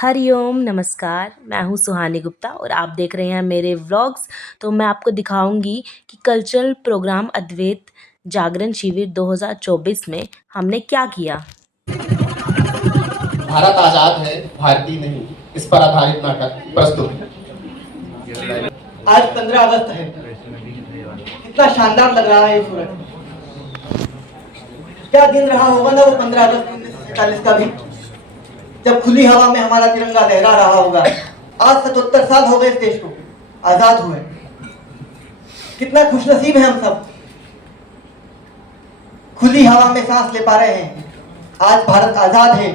हरिओम नमस्कार। मैं हूँ सुहानी गुप्ता और आप देख रहे हैं मेरे व्लॉग्स। तो मैं आपको दिखाऊंगी कि कल्चरल प्रोग्राम अद्वैत जागरण शिविर 2024 में हमने क्या किया। भारत आजाद है, भारतीय नहीं, इस पर आधारित नाटक प्रस्तुत है। आज 15 अगस्त है। कितना शानदार लग रहा है ये सूरज। क्या दिन रहा होगा ना वो 15 अगस्त 1947 का भी, जब खुली हवा में हमारा तिरंगा लहरा रहा होगा। आज 77 साल हो गए इस देश को आजाद हुए। कितना खुशनसीब है हम सब, खुली हवा में सांस ले पा रहे हैं। आज भारत आजाद है,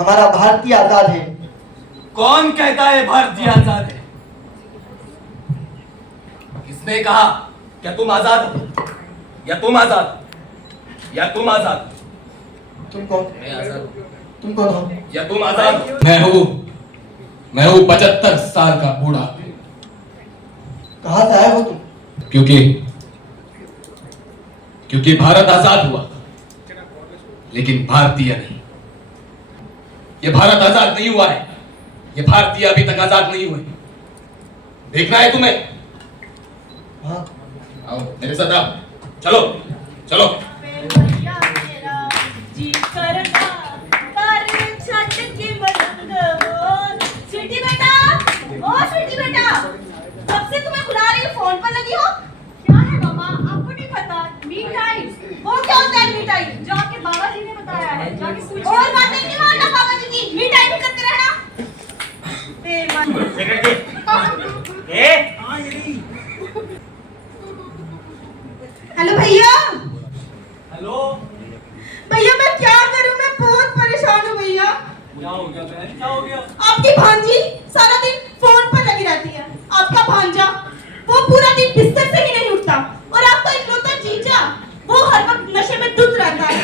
हमारा भारतीय आजाद है। कौन कहता है भारतीय आजाद है? किसने कहा? क्या तुम आजाद हो या तुम आजाद या तुम आजाद? तुम कौन? मैं आजाद हूं तुम कौन हो? या तुम आजाद हो? मैं हूँ 75 साल का बूढ़ा। कहां से आए हो तुम? क्योंकि भारत आजाद हुआ, लेकिन भारतीय नहीं। ये भारत आजाद नहीं हुआ है, ये भारतीय अभी तक आजाद नहीं हुए। देखना है तुम्हें? हाँ। आओ मेरे साथ आओ। चलो चलो। हेलो भैया। हेलो, भैया मैं क्या करूं, मैं बहुत परेशान हूं भैया। क्या हो गया बहन? क्या हो गया? आपकी भांजी सारा दिन फोन पर लगी रहती है। आपका भांजा वो पूरा दिन बिस्तर से ही नहीं उठता, और आपका इकलौता जीजा वो हर वक्त नशे में धुत रहता है।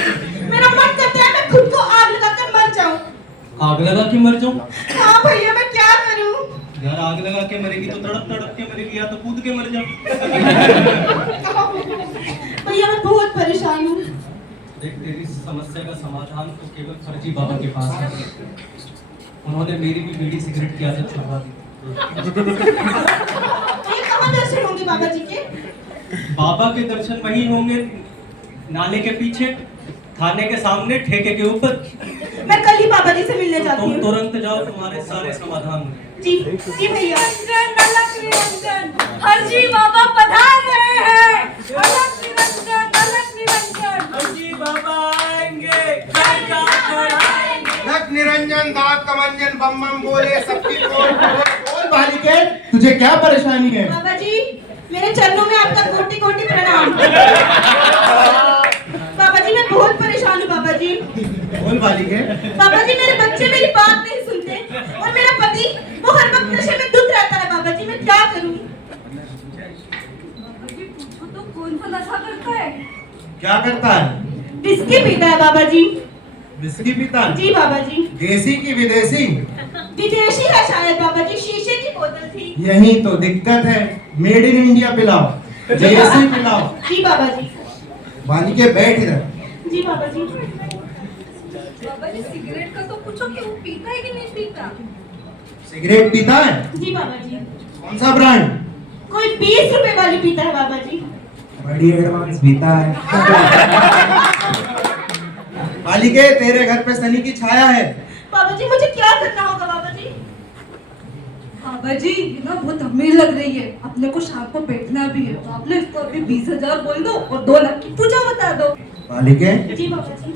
मेरा मन करता है मैं खुद को आग लगाकर मर जाऊं। आग लगा के मर जाऊं? हाँ भैया मैं क्या करूं? यार आग लगा के मरेगी तो तड़प तड़प के मरेगी, या तो कूद के मर जाओ। भैया मैं बहुत परेशान हूँ। देख, तेरी समस्या का समाधान तो केवल फर्जी बाबा के पास है। उन्होंने मेरी भी बीड़ी सिगरेट की आदत छुड़वा दी। ये कहाँ दर्शन होंगे बाबा जी के? बाबा के दर्शन वही होंगे, नाले के पीछे, थाने के सामने, ठेके के ऊपर। मैं कल ही बाबा जी से मिलने जाती तुम हूँ। तुरंत जाओ, तुम्हारे सारे समाधान होंगे। जी भैया। हरजी बाबा पधार रहे हैं। अलग निरंजन, अलग निरंजन। हरजी बाबा आएंगे, जय कराएंगे। लख निरंजन दात कमंजन बम बम बोले सबकी बोल बोल बालिके, तुझे क्या परेशानी है? बाबा जी मेरे चरणों में आपका कोटि कोटि प्रणाम। बाबा जी मैं बहुत परेशान हूँ बाबा जी। बोल बालिके। बाबा जी मेरे बच्चे मेरी बात नहीं सुनते, और मेरा पति वो हर वक्त नशे में धुत रहता है। बाबा जी मैं क्या करूँ? बाबा जी पूछो तो कौन सा नशा करता है? क्या करता है? विस्की पीता है बाबा जी। विस्की पीता है? जी बाबा जी। देसी की विदेशी? विदेशी है शायद बाबा जी, शीशे की बोतल थी। यही तो दिक्कत है। मेड इन इंडिया पिलाओ, देसी पिलाओ। जी बाबा जी। बालिके बैठ इधर। जी बाबा जी। बाबा जी सिगरेट का तो पूछो कि वो पीता है कि नहीं पीता? सिगरेट पीता है? जी बाबा जी। कौन सा ब्रांड? कोई 20 रुपए वाली पीता है बाबा जी। बड़ी एडवांस पीता है। बालिके तेरे घर पे शनि की छाया है। बाबा जी मुझे क्या करना होगा बाबा जी? बाबा जी ये ना बहुत अमीर लग रही है, अपने को शाम को बैठना भी है, तो आप लोग इसको अभी 20,000 बोल दो और 2 लाख की पूजा बता दो। बालिके जी बाबा जी।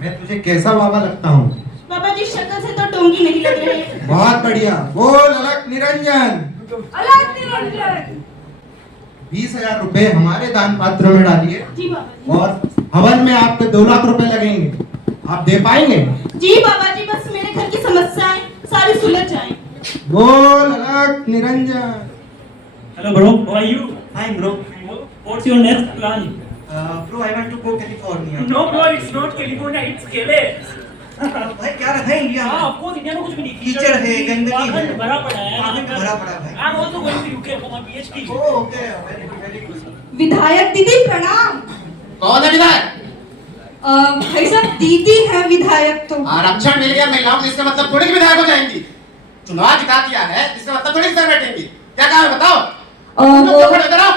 मैं तुझे कैसा बाबा लगता हूँ? बाबा जी शक्ल से तो डोंगी नहीं लग रहे। बहुत बढ़िया। बोल अलग निरंजन। अलग निरंजन। 20,000 रुपए हमारे दान पात्र में डालिए, जी बाबा और हवन में आपके 2 लाख रुपए लगेंगे। आप दे पाएंगे? जी। जी बाबा जी बस मेरे घर की समस्याएं सारी सुलझ जाएं। बोल अलग Niranjan. Hello bro, how are you? Hi bro. What's your next plan? Bro, I want to go California. No bro, it's not California, it's Calais. भाई क्या रखा है इंडिया में? हाँ, of course इंडिया में कुछ भी नहीं। कीचड़ है, गंदगी है। पाखंड भरा पड़ा है। पाखंड भरा पड़ा है। I'm also going to UK for my PhD. Oh, okay, very good, very good. विधायक दीदी प्रणाम। कौन है विधायक? भाई साहब दीदी है विधायक तो। आरक्षण मिल गया महिलाओं को, इसका मतलब थोड़ी कि विधायक हो जाएंगी। चुनाव जिता दिया है, इसका मतलब थोड़ी सर बैठेंगी। क्या काम है बताओ? वो खड़े करो।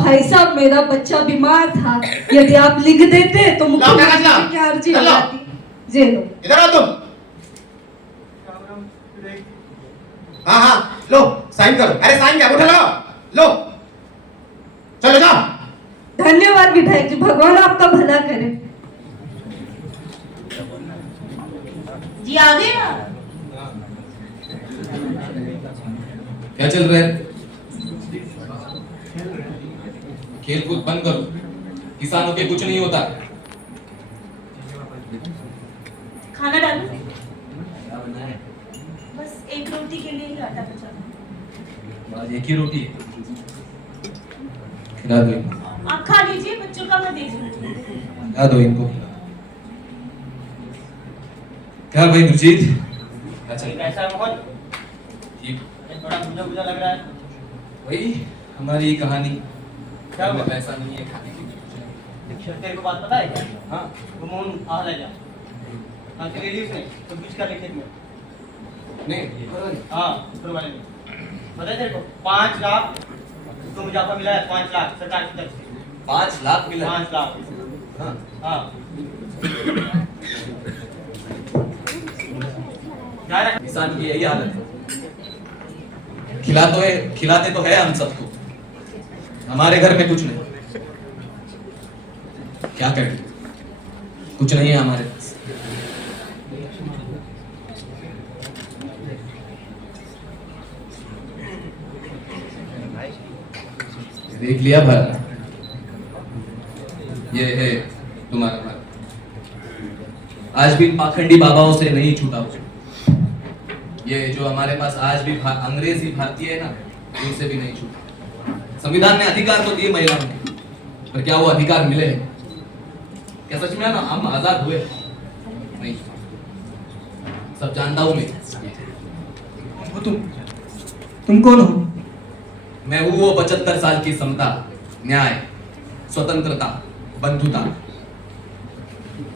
भाई साहब मेरा बच्चा बीमार था, यदि आप लिख देते तो मुख्यमंत्री लाओ, की अर्जी हो लाओ। जाती। जे लो। इधर आओ तुम। हाँ हाँ लो साइन करो। अरे साइन क्या, उठा लो लो, चलो जाओ। धन्यवाद विधायक जी, भगवान आपका भला करे। जी आ गए ना। क्या चल रहा है? खेल कूद बंद करो, किसानों के कुछ नहीं होता। खाना डालो। बस एक रोटी के लिए ही आटा बचा। आज एक ही रोटी है, खिला दो इनको। आप खा लीजिए, बच्चों का मैं देख लूंगी। खिला दो इनको। क्या भाई गुरजीत? अच्छा कैसा है माहौल? ठीक। थोड़ा मुझे मुझे लग रहा है। वही हमारी कहानी। क्या हमें हुआ? पैसा नहीं है खाने के लिए। तेरे को बात पता है क्या? हाँ, वो मोहन आ ले जा। हाँ, तेरे लिए उसने तो बीच का लिखे में। नहीं हाँ, ऊपर वाले में। पता है तेरे को 5 लाख तो मुझे आपका मिला है। 5 लाख सरकार की तरफ से। 5 लाख मिला। 5 लाख। हाँ। हाँ। क्या रखा? किसान की यही हालत है। खिलाते तो है हम सबको, हमारे घर में कुछ नहीं। क्या करें, कुछ नहीं है हमारे पास। देख लिया भला, ये है तुम्हारा घर। आज भी पाखंडी बाबाओं से नहीं छूटा। ये जो हमारे पास आज भी अंग्रेजी भारतीय है ना, इनसे भी नहीं छूटा। संविधान ने अधिकार तो दिए महिलाओं को, पर क्या वो अधिकार मिले हैं? क्या सच में ना हम आजाद हुए? नहीं, सब जानता हूं मैं। तुम कौन हो? मैं हूं वो 75 साल की समता, न्याय, स्वतंत्रता, बंधुता,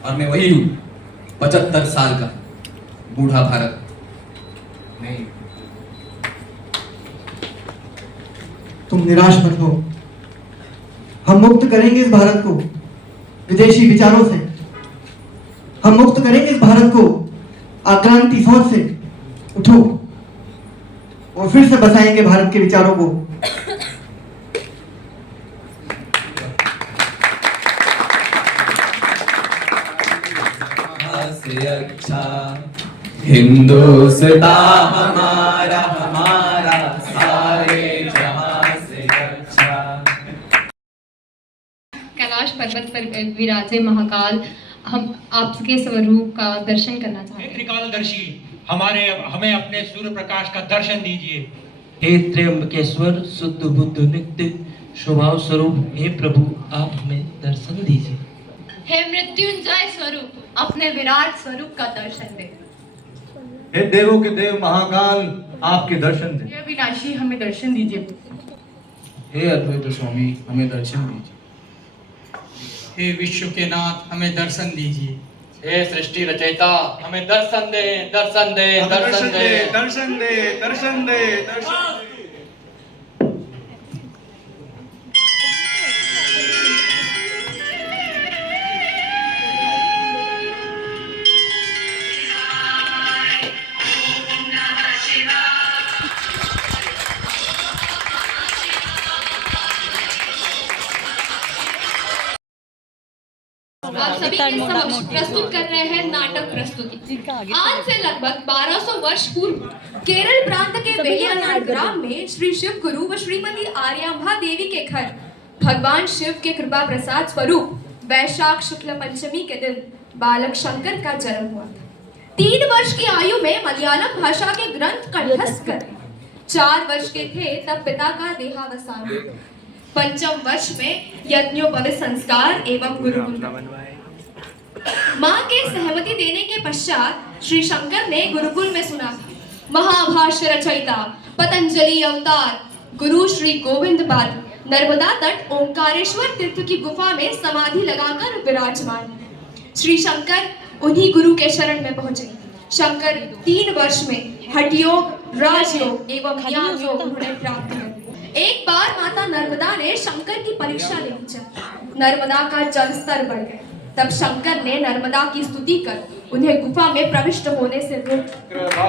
और मैं वही हूं 75 साल का बूढ़ा भारत। नहीं, तुम निराश मत हो। हम मुक्त करेंगे इस भारत को विदेशी विचारों से। हम मुक्त करेंगे इस भारत को आक्रांति सोच से। उठो और फिर से बसाएंगे भारत के विचारों को। से अच्छा हिंदुस्तान हमारा, हमारा सारे जहां से अच्छा। कैलाश पर्वत पर विराजे महाकाल, हम आपके स्वरूप का दर्शन करना चाहते हैं। त्रिकालदर्शी हमें अपने सूर्य प्रकाश का दर्शन दीजिए। हे त्र्यंबकेश्वर शुद्ध बुद्ध नित्य स्वभाव स्वरूप, हे प्रभु आप हमें दर्शन दीजिए। हे मृत्युंजय स्वरूप, अपने विराट स्वरूप का दर्शन दे। हे देवों के देव महाकाल आपके दर्शन दे। हे अविनाशी हमें दर्शन दीजिए। हे अद्वैत स्वामी हमें दर्शन दीजिए। हे विश्व के नाथ हमें दर्शन दीजिए। हे सृष्टि रचयिता हमें दर्शन दे, दर्शन दे, दर्शन दे, दर्शन दे, दर्शन दे, दर्शन दे। आप सभी के समक्ष प्रस्तुत कर रहे हैं नाटक प्रस्तुति। आज से लगभग 1200 वर्ष पूर्व केरल प्रांत के वेलियानाड ग्राम में श्री शिव गुरु व श्रीमती आर्याभा देवी के घर भगवान शिव के कृपा प्रसाद स्वरूप वैशाख शुक्ल पंचमी के दिन बालक शंकर का जन्म हुआ था। 3 वर्ष की आयु में मलयालम भाषा के ग्रंथ कंठस्थ कर 4 वर्ष के थे तब पिता का देहावसान हुआ। 5वें वर्ष में यज्ञोपवीत संस्कार एवं गुरुकुल। माँ के सहमति देने के पश्चात श्री शंकर ने गुरुकुल में सुना था महाभाष्य रचयिता पतंजलि अवतार गुरु श्री गोविंद पाद नर्मदा तट ओंकारेश्वर तीर्थ की गुफा में समाधि लगाकर विराजमान है। श्री शंकर उन्हीं गुरु के शरण में पहुंचे। शंकर 3 वर्ष में हठयोग, राजयोग एवं ज्ञान योग उन्हें प्राप्त हुए। एक बार माता नर्मदा ने शंकर की परीक्षा लेनी चाहिए। नर्मदा का जल स्तर बढ़ गया। तब शंकर ने नर्मदा की स्तुति कर उन्हें गुफा में प्रविष्ट होने से रोका।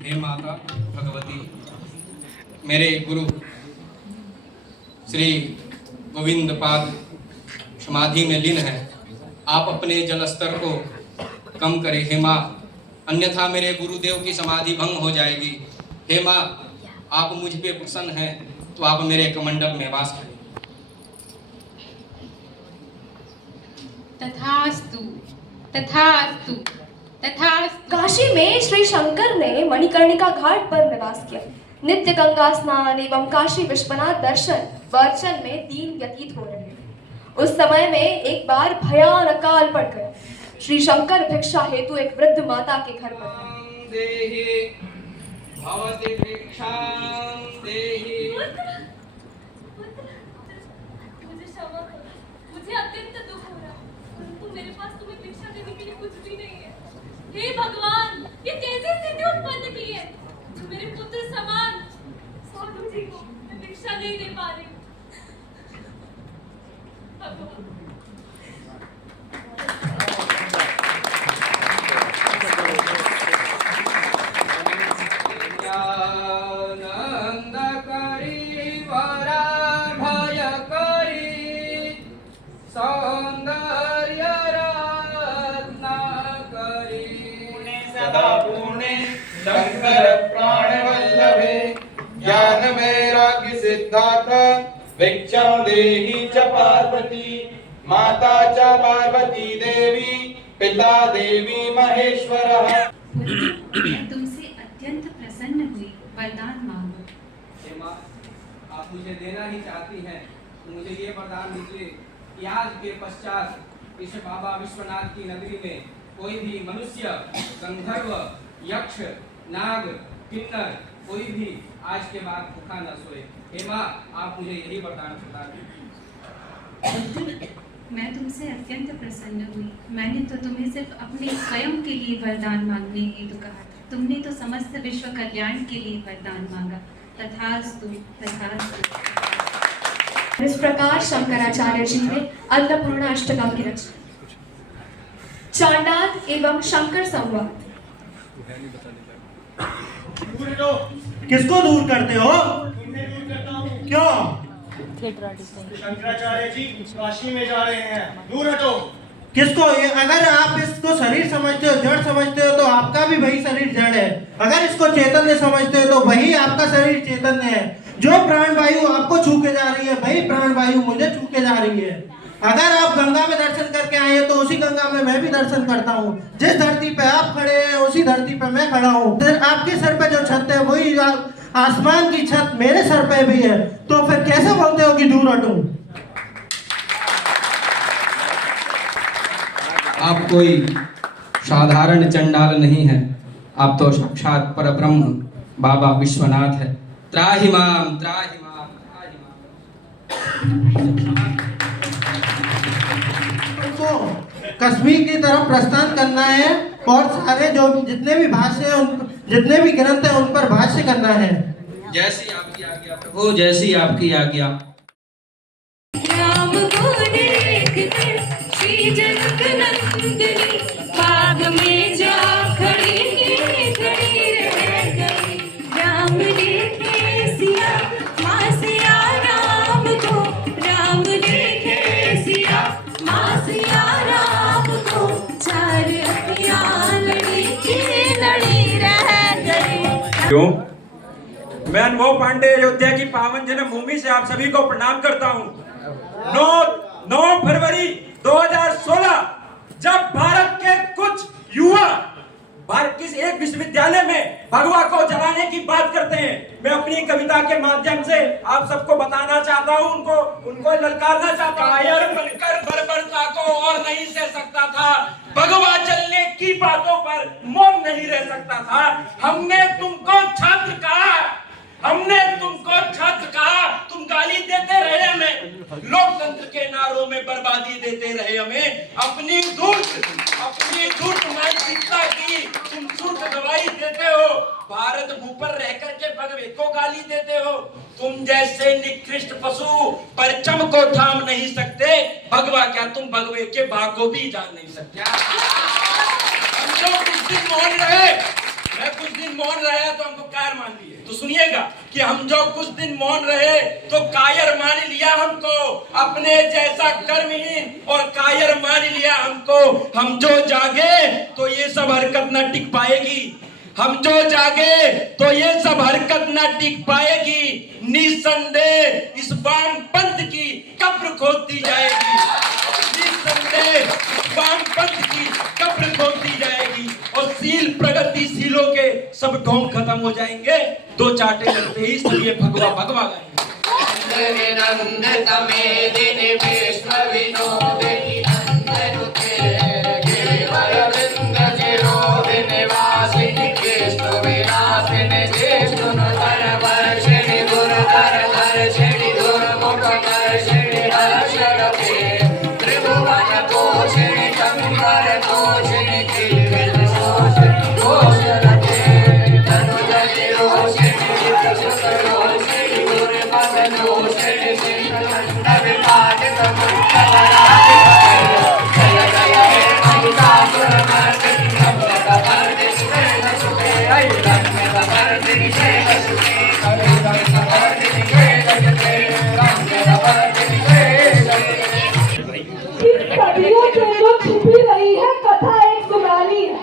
हे माता भगवती, मेरे गुरु श्री गोविंद पाद समाधि में लीन है। आप अपने जल स्तर को कम करें हे माँ, अन्यथा मेरे गुरुदेव की समाधि भंग हो जाएगी। हे माँ, आप मुझ पे प्रसन्न हैं तो आप मेरे कमंडल में वास करें। तथास्तु, तथास्तु, तथास्तु। काशी में श्री शंकर ने मणिकर्णिका घाट पर निवास किया। नित्य गंगा स्नान एवं काशी विश्वनाथ दर्शन वर्चन में दिन व्यतीत हो रहे हैं। उस समय में एक बार भयानक अकाल पड़ गया। श्री शंकर भिक्षा हेतु एक वृद्ध माता के घर पर मुझे अत्यंत दुख हो रहा है, परंतु मेरे पास तुम्हें भिक्षा देने के लिए कुछ भी नहीं है। हे भगवान, ये कैसी स्थिति उत्पन्न की है जो मेरे पुत्र समान साधु जी को मैं भिक्षा नहीं दे पा रही हूँ। भगवान शंकर प्राण वल्लभे ज्ञान वैराग्य सिद्धार्थ भिक्षां देहि च पार्वती माता च पार्वती देवी पिता देवी महेश्वरः। मैं तुमसे अत्यंत प्रसन्न हुई, वरदान मांगो। हे माँ, आप मुझे देना ही चाहती हैं तो मुझे ये वरदान दीजिए कि आज के पश्चात इस बाबा विश्वनाथ की नगरी में कोई भी मनुष्य, गंधर्व, यक्ष, नाग, किन्नर कोई भी आज के बाद भूखा न सोए। हे माँ, आप मुझे यही वरदान प्रदान कीजिए। मैं तुमसे अत्यंत प्रसन्न हुई। मैंने तो तुम्हें सिर्फ अपने स्वयं के लिए वरदान मांगने हेतु कहा था। तुमने तो समस्त विश्व कल्याण के लिए वरदान मांगा। तथास्तु, तथास्तु। इस प्रकार शंकराचार्य जी ने अन्नपूर्णा अष्टकम की रचना। चांडाल एवं शंकर संवाद। किसको दूर करते हो? क्यों? शंकराचार्य जी काशी में जा रहे हैं, दूर हटो। किसको? ये अगर आप इसको शरीर समझते हो, जड़ समझते हो, तो आपका भी वही शरीर जड़ है। अगर इसको चैतन्य समझते हो तो वही आपका शरीर चैतन्य है। जो प्राण वायु आपको छू के जा रही है वही प्राण वायु मुझे छू के जा रही है। अगर आप गंगा में दर्शन करके आए हैं तो उसी गंगा में मैं भी दर्शन करता हूँ। जिस धरती पे आप खड़े हैं उसी धरती पे मैं खड़ा हूँ। आपके सर पे जो छत है वही आसमान की छत मेरे सर पे भी है। तो फिर कैसे बोलते हो कि दूर हटूं? आप कोई साधारण चंडाल नहीं है, आप तो साक्षात परब्रह्म बाबा विश्वनाथ है। त्राहि माम, त्राहि माम, त्राहि माम। कश्मीर की तरफ प्रस्थान करना है और सारे जो जितने भी भाष्य हैं जितने भी ग्रंथ हैं उन पर भाष्य करना है। जैसी आपकी आज्ञा प्रभु, जैसी आपकी आज्ञा। राम को देखते श्री जनकनंदिनी बाग में जा खड़ी रह गई। राम देखे सिया माँ सिया राम को, राम देखे सिया माँ सिया राम को, चार अखियाँ लड़ी रह गई। क्यों? मैं अनुभव पांडे अयोध्या की पावन जन्मभूमि से आप सभी को प्रणाम करता हूं। 9 फरवरी 2016 जब भारत के कुछ युवा भारत किस एक विश्वविद्यालय में भगवा को जलाने की बात करते हैं, मैं अपनी कविता के माध्यम से आप सबको बताना चाहता हूं, उनको ललकारना चाहता हूं। कायर बनकर बर्बरता को और नहीं सह सकता था, भगवा जलने की बातों पर मौन नहीं रह सकता था। हमने तुमको छात्र कहा, हमने तुमको छात्र कहा, तुम गाली देते रहे हमें, लोकतंत्र के नारों में बर्बादी देते रहे हमें, अपनी धूर्त मानसिकता की तुम शुद्ध गवाही देते हो। भारत भूपर रहकर के भगवे को गाली देते हो। तुम जैसे निकृष्ट पशु परचम को थाम नहीं सकते, भगवा क्या तुम भगवे के भाग को भी जान नहीं सकते। हम जो कुछ दिन मौन रहे, मैं कुछ दिन मौन रहा तो हमको कायर मान लिए, तो सुनिएगा कि हम जो कुछ दिन मौन रहे तो कायर मान लिया हमको, अपने जैसा कर्महीन और कायर मान लिया हमको। हम जो जागे तो ये सब हरकत न टिक पाएगी, हम जो जागे तो ये सब हरकत न टिक पाएगी। निसंदेह इस वामपंथ की कब्र खोदती जाएगी, निसंदेह वामपंथ की कब्र खोदती जाएगी और शील प्रगतिशीलों के सब ढोंग खत्म हो जाएंगे। दो चाटे लगते ही इसलिए भगवा भगवा छिपी रही है कथा एक सुनानी है,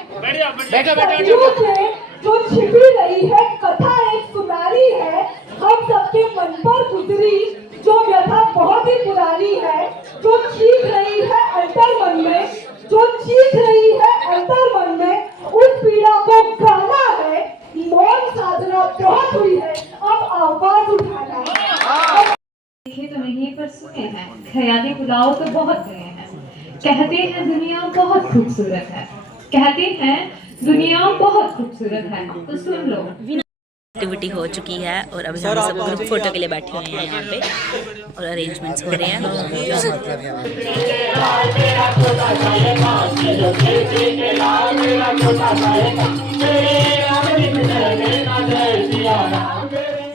जो छिपी रही है कथा एक सुनानी है। हम सबके मन पर गुजरी जो व्यथा बहुत ही पुरानी है, जो चीख रही है अंतर मन में, जो चीख रही है अंतर मन में, उस पीड़ा को गाना है। मौन साधना बहुत हुई है, अब आवाज उठाना है। देखे तो नहीं पर सुने हैं, ख्याली पुलाव तो बहुत गए हैं। कहते हैं दुनिया बहुत खूबसूरत है, कहते हैं दुनिया बहुत खूबसूरत है, तो सुन लो। एक्टिविटी हो चुकी है और अभी हम सब ग्रुप फोटो के लिए बैठे हुए हैं यहाँ पे और अरेंजमेंट्स हो रहे हैं।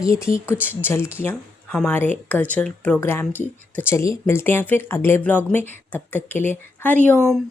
ये थी कुछ झलकियाँ हमारे कल्चरल प्रोग्राम की। तो चलिए मिलते हैं फिर अगले व्लॉग में, तब तक के लिए हरिओम।